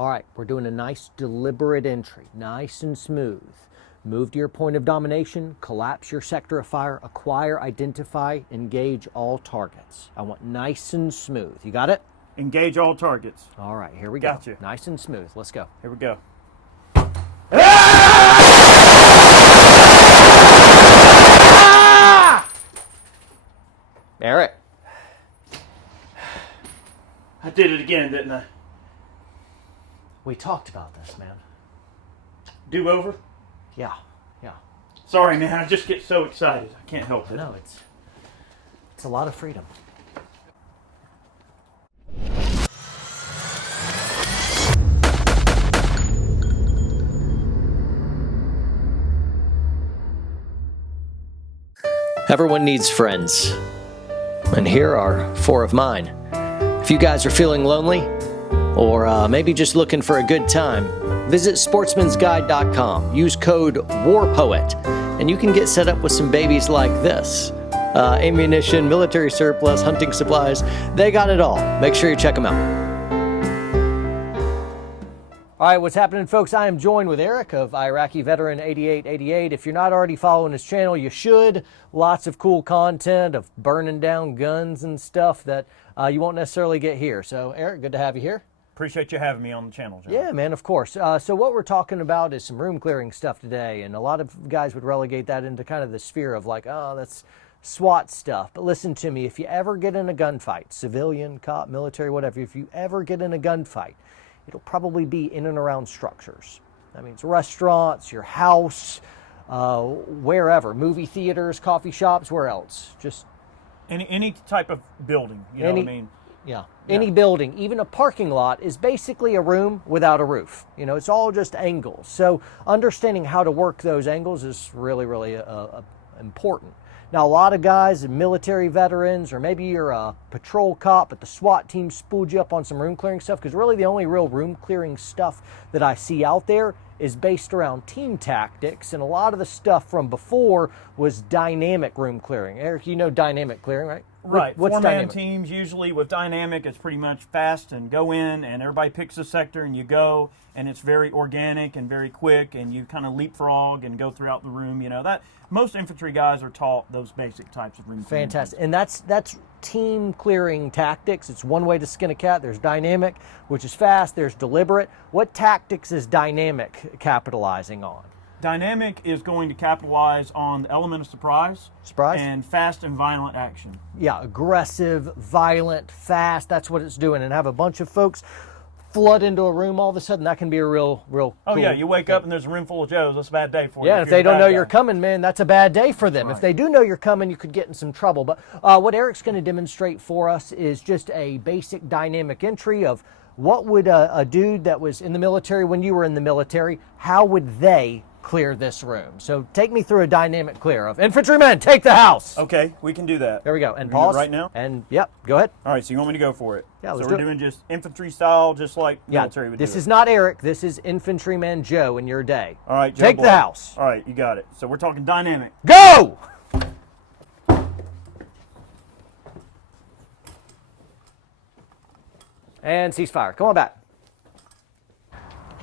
All right, we're doing a nice deliberate entry, nice and smooth. Move to your point of domination, collapse your sector of fire, acquire, identify, engage all targets. I want nice and smooth. You got it? Engage all targets. All right, here we go. Gotcha. Nice and smooth. Let's go. Here we go. Eric. I did it again, didn't I? We talked about this, man. Do over? Yeah. Sorry, man. I just get so excited. I can't help it. No, it's a lot of freedom. Everyone needs friends, and here are 4 of mine. If you guys are feeling lonely, or maybe just looking for a good time, visit sportsmansguide.com. Use code WARPOET, and you can get set up with some babies like this. Ammunition, military surplus, hunting supplies, they got it all. Make sure you check them out. All right, what's happening, folks? I am joined with Eric of Iraqi Veteran 8888. If you're not already following his channel, you should. Lots of cool content of burning down guns and stuff that you won't necessarily get here. So, Eric, good to have you here. Appreciate you having me on the channel, John. Yeah, man, of course. So what we're talking about is some room clearing stuff today, and a lot of guys would relegate that into kind of the sphere of like, oh, that's SWAT stuff. But listen to me, if you ever get in a gunfight, civilian, cop, military, whatever, if you ever get in a gunfight, it'll probably be in and around structures. That means restaurants, your house, wherever, movie theaters, coffee shops, where else? Just any type of building, you know what I mean? Yeah. Any building, even a parking lot, is basically a room without a roof. You know, it's all just angles. So understanding how to work those angles is really, really important. Now, a lot of guys, military veterans, or maybe you're a patrol cop, but the SWAT team spooled you up on some room clearing stuff, because really the only real room clearing stuff that I see out there is based around team tactics, and a lot of the stuff from before was dynamic room clearing. Eric, you know dynamic clearing, right? Right. What's Four-man dynamic? teams, usually with dynamic, it's pretty much fast and go in, and everybody picks a sector and you go, and it's very organic and very quick, and you kind of leapfrog and go throughout the room. You know, that most infantry guys are taught those basic types of room clearing. Fantastic. And that's team clearing tactics. It's one way to skin a cat. There's dynamic, which is fast. There's deliberate. What tactics is dynamic capitalizing on? Dynamic is going to capitalize on the element of surprise and fast and violent action. Yeah, aggressive, violent, fast. That's what it's doing. And have a bunch of folks flood into a room all of a sudden. That can be a real cool. Oh yeah, you wake up and there's a room full of Joes. That's a bad day for you. Yeah, if they don't know you're coming, man, that's a bad day for them. Right. If they do know you're coming, you could get in some trouble. But what Eric's going to demonstrate for us is just a basic dynamic entry of what would a dude that was in the military when you were in the military, how would they clear this room? So take me through a dynamic clear of infantrymen, take the house. Okay, we can do that. There we go. And We're gonna pause. do it right now? And yep, go ahead. All right, so you want me to go for it? Yeah, let's so do we're it. doing just infantry style, just like military would do. This is not Eric. This is Infantryman Joe in your day. All right, Joe take boy. the house. All right, you got it. So we're talking dynamic. Go! And ceasefire. Come on back.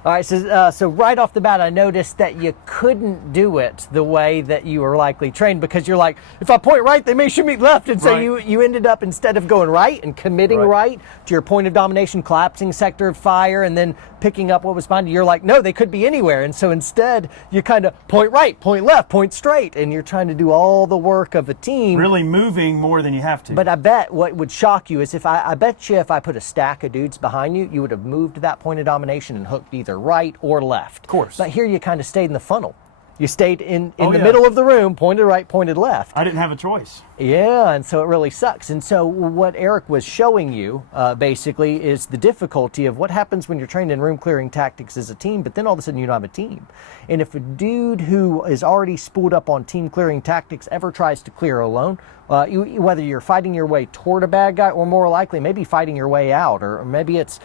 All right, so right off the bat, I noticed that you couldn't do it the way that you were likely trained, because you're like, if I point right, they may shoot me left. And so you ended up, instead of going right and committing right to your point of domination, collapsing sector of fire, and then picking up what was behind you, you're like, no, they could be anywhere. And so instead, you kind of point right, point left, point straight, and you're trying to do all the work of a team. Really moving more than you have to. But I bet what would shock you is if I bet you if I put a stack of dudes behind you, you would have moved to that point of domination and hooked either right or left. Of course. But here you kind of stayed in the funnel. You stayed in the middle of the room, pointed right, pointed left. I didn't have a choice. Yeah, and so it really sucks. And so what Eric was showing you, basically, is the difficulty of what happens when you're trained in room clearing tactics as a team, but then all of a sudden you don't have a team. And if a dude who is already spooled up on team clearing tactics ever tries to clear alone, whether you're fighting your way toward a bad guy or more likely maybe fighting your way out, or maybe it's,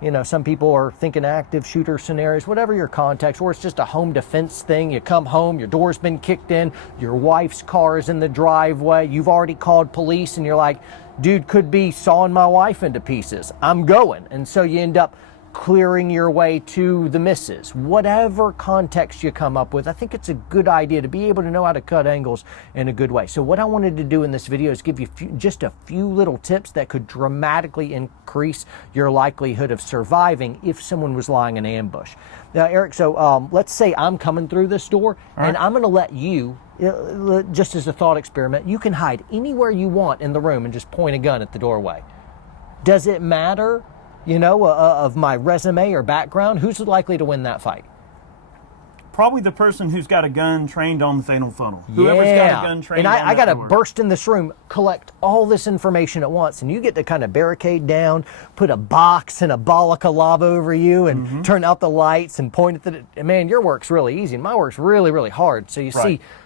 you know, some people are thinking active shooter scenarios, whatever your context, or it's just a home defense thing. You come home, your door's been kicked in, your wife's car is in the driveway, you've already called police, and you're like, dude could be sawing my wife into pieces. I'm going. And so you end up clearing your way to the misses, whatever context you come up with, I think it's a good idea to be able to know how to cut angles in a good way. So what I wanted to do in this video is give you just a few little tips that could dramatically increase your likelihood of surviving if someone was lying in ambush. Now, Eric, so let's say I'm coming through this door, and I'm going to let you, just as a thought experiment, you can hide anywhere you want in the room and just point a gun at the doorway. Does it matter, you know, of my resume or background? Who's likely to win that fight? Probably the person who's got a gun trained on the fatal funnel. Whoever's got a gun trained on I got to door. burst in this room, collect all this information at once, and you get to kind of barricade down, put a box and a balaka lava over you, and turn out the lights and point at the. Man, your work's really easy, and my work's really, really hard. So you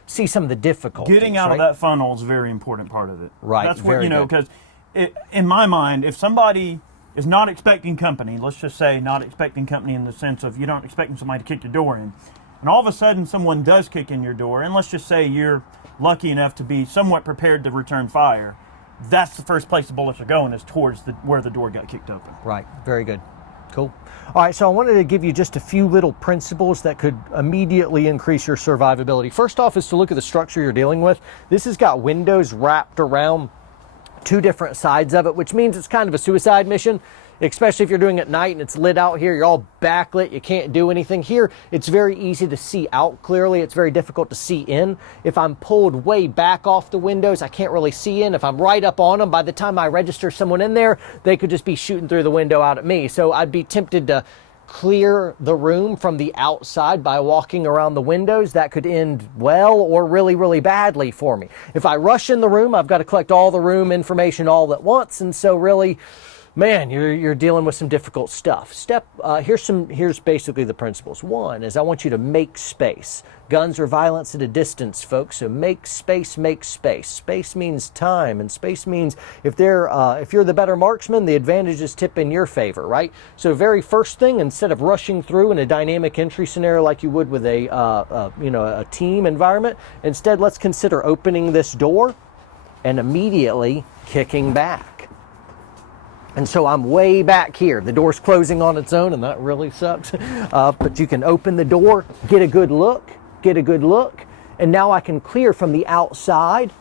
see some of the difficulties. Getting out of that funnel is a very important part of it. Right. That's what, you know, because in my mind, if somebody is not expecting company, let's just say not expecting company in the sense of you don't expecting somebody to kick your door in, and all of a sudden someone does kick in your door, and let's just say you're lucky enough to be somewhat prepared to return fire, that's the first place the bullets are going, is towards where the door got kicked open. Right. Very good. Cool. All right, so I wanted to give you just a few little principles that could immediately increase your survivability. First off is to look at the structure you're dealing with. This has got windows wrapped around two different sides of it, which means it's kind of a suicide mission, especially if you're doing it at night and it's lit out here, you're all backlit, you can't do anything. Here, it's very easy to see out clearly. It's very difficult to see in. If I'm pulled way back off the windows, I can't really see in. If I'm right up on them, by the time I register someone in there, they could just be shooting through the window out at me. So I'd be tempted to clear the room from the outside by walking around the windows. That could end well or really, really badly for me. If I rush in the room, I've got to collect all the room information all at once, and so really, man, you're dealing with some difficult stuff. Here's basically the principles. One is I want you to make space. Guns are violence at a distance, folks. So make space, make space. Space means time, and space means if you're the better marksman, the advantages tip in your favor, right? So very first thing, instead of rushing through in a dynamic entry scenario like you would with a team environment, instead let's consider opening this door and immediately kicking back. And so I'm way back here. The door's closing on its own, and that really sucks. But you can open the door, get a good look, and now I can clear from the outside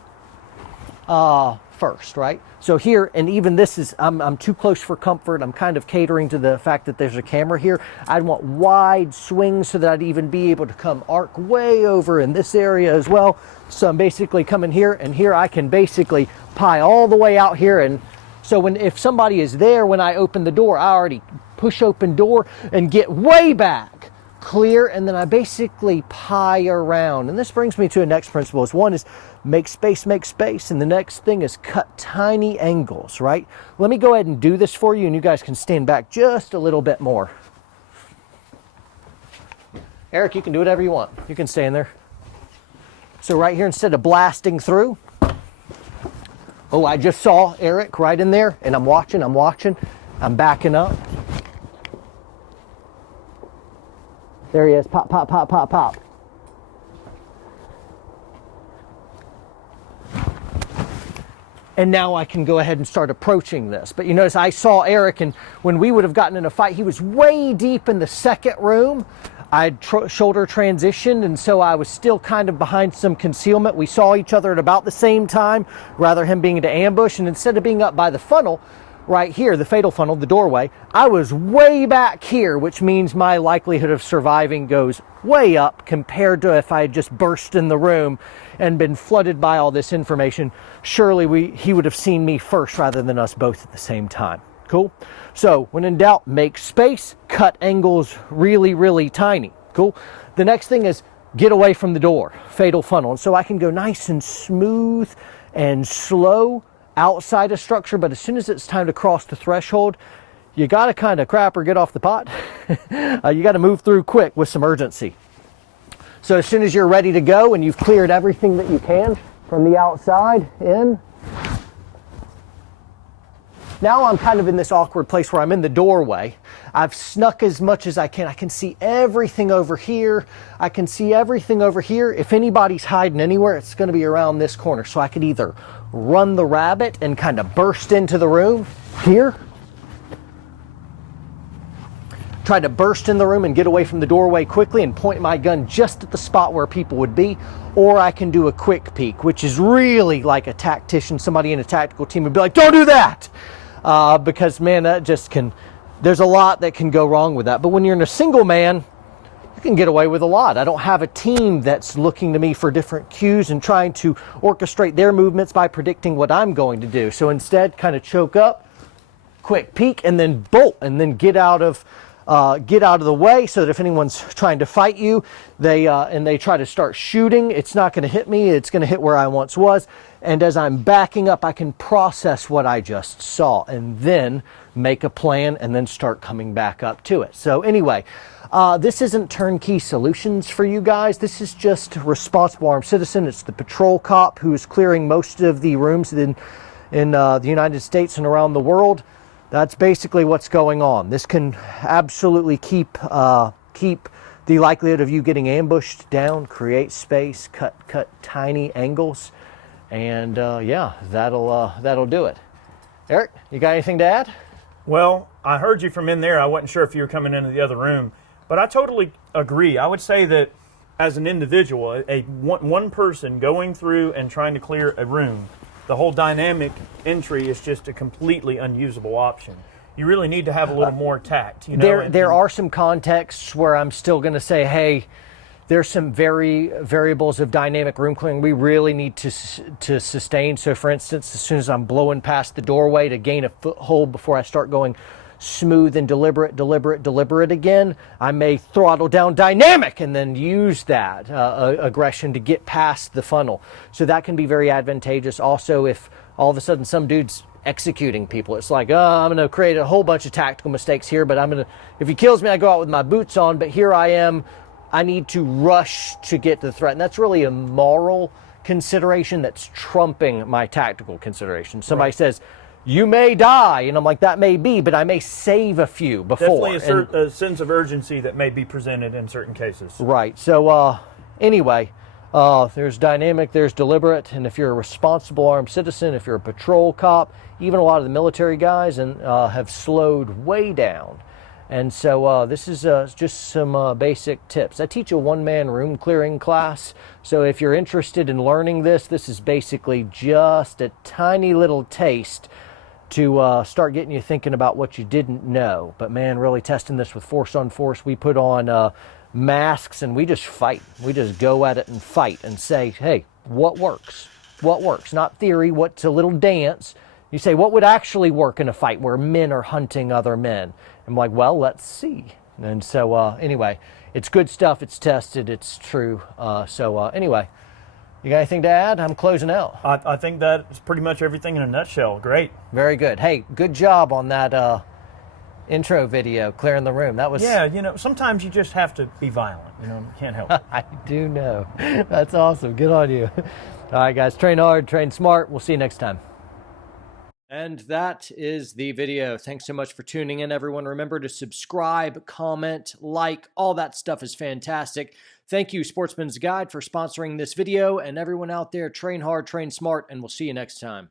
first, right? So here, and even this is, I'm too close for comfort. I'm kind of catering to the fact that there's a camera here. I'd want wide swings so that I'd even be able to come arc way over in this area as well. So I'm basically coming here, and here I can basically pie all the way out here, and so if somebody is there when I open the door, I already push open door and get way back, clear, and then I basically pie around. And this brings me to the next principle. One is make space, and the next thing is cut tiny angles, right? Let me go ahead and do this for you, and you guys can stand back just a little bit more. Eric, you can do whatever you want. You can stay in there. So right here, instead of blasting through, oh, I just saw Eric right in there, and I'm watching, I'm backing up. There he is, pop, pop, pop, pop, pop. And now I can go ahead and start approaching this. But you notice I saw Eric, and when we would have gotten in a fight, he was way deep in the second room. I'd shoulder transitioned, and so I was still kind of behind some concealment. We saw each other at about the same time, rather him being into ambush, and instead of being up by the funnel, right here, the fatal funnel, the doorway, I was way back here, which means my likelihood of surviving goes way up compared to if I had just burst in the room and been flooded by all this information. Surely he would have seen me first rather than us both at the same time. Cool? So when in doubt, make space, cut angles really, really tiny. Cool? The next thing is get away from the door, fatal funnel. And so I can go nice and smooth and slow outside a structure, but as soon as it's time to cross the threshold, you got to kind of crap or get off the pot. You got to move through quick with some urgency. So as soon as you're ready to go and you've cleared everything that you can from the outside in, now I'm kind of in this awkward place where I'm in the doorway. I've snuck as much as I can. I can see everything over here. I can see everything over here. If anybody's hiding anywhere, it's going to be around this corner. So I could either run the rabbit and kind of burst into the room here, try to burst in the room and get away from the doorway quickly and point my gun just at the spot where people would be, or I can do a quick peek, which is really like a tactician, somebody in a tactical team would be like, don't do that! Because man, that just can, there's a lot that can go wrong with that. But when you're in a single man, you can get away with a lot. I don't have a team that's looking to me for different cues and trying to orchestrate their movements by predicting what I'm going to do. So instead, kind of choke up, quick peek, and then bolt, and then get out of the way, so that if anyone's trying to fight you, they try to start shooting, it's not going to hit me, it's going to hit where I once was. And as I'm backing up, I can process what I just saw and then make a plan and then start coming back up to it. So anyway, this isn't turnkey solutions for you guys. This is just responsible armed citizen. It's the patrol cop who is clearing most of the rooms in the United States and around the world. That's basically what's going on. This can absolutely keep the likelihood of you getting ambushed down, create space, cut tiny angles, and yeah, that'll do it. Eric, you got anything to add? Well, I heard you from in there. I wasn't sure if you were coming into the other room, but I totally agree. I would say that as an individual, one person going through and trying to clear a room, the whole dynamic entry is just a completely unusable option. You really need to have a little more tact. You know? There are some contexts where I'm still going to say, hey, there's some variables of dynamic room clearing we really need to sustain. So for instance, as soon as I'm blowing past the doorway to gain a foothold before I start going smooth and deliberate again, I may throttle down dynamic and then use that aggression to get past the funnel. So that can be very advantageous. Also, if all of a sudden some dude's executing people, it's like, I'm going to create a whole bunch of tactical mistakes here, but if he kills me, I go out with my boots on, but here I am, I need to rush to get to the threat. And that's really a moral consideration that's trumping my tactical consideration. Somebody says, you may die, and I'm like, that may be, but I may save a few before. Definitely a sense of urgency that may be presented in certain cases. Right. So anyway, there's dynamic, there's deliberate, and if you're a responsible armed citizen, if you're a patrol cop, even a lot of the military guys have slowed way down. And so this is just some basic tips. I teach a one-man room clearing class, so if you're interested in learning this is basically just a tiny little taste to start getting you thinking about what you didn't know. But man, really testing this with force on force. We put on masks and we just fight. We just go at it and fight and say, hey, what works? What works? Not theory, what's a little dance. You say, what would actually work in a fight where men are hunting other men? I'm like, well, let's see. And so anyway, it's good stuff. It's tested. It's true. Anyway, you got anything to add? I'm closing out. I think that's pretty much everything in a nutshell. Great. Very good. Hey, good job on that intro video, clearing the room. That was... Yeah, sometimes you just have to be violent. You can't help it. I do know. That's awesome. Good on you. All right, guys, train hard, train smart. We'll see you next time. And that is the video. Thanks so much for tuning in, everyone. Remember to subscribe, comment, like, all that stuff is fantastic. Thank you, Sportsman's Guide, for sponsoring this video. And everyone out there, train hard, train smart, and we'll see you next time.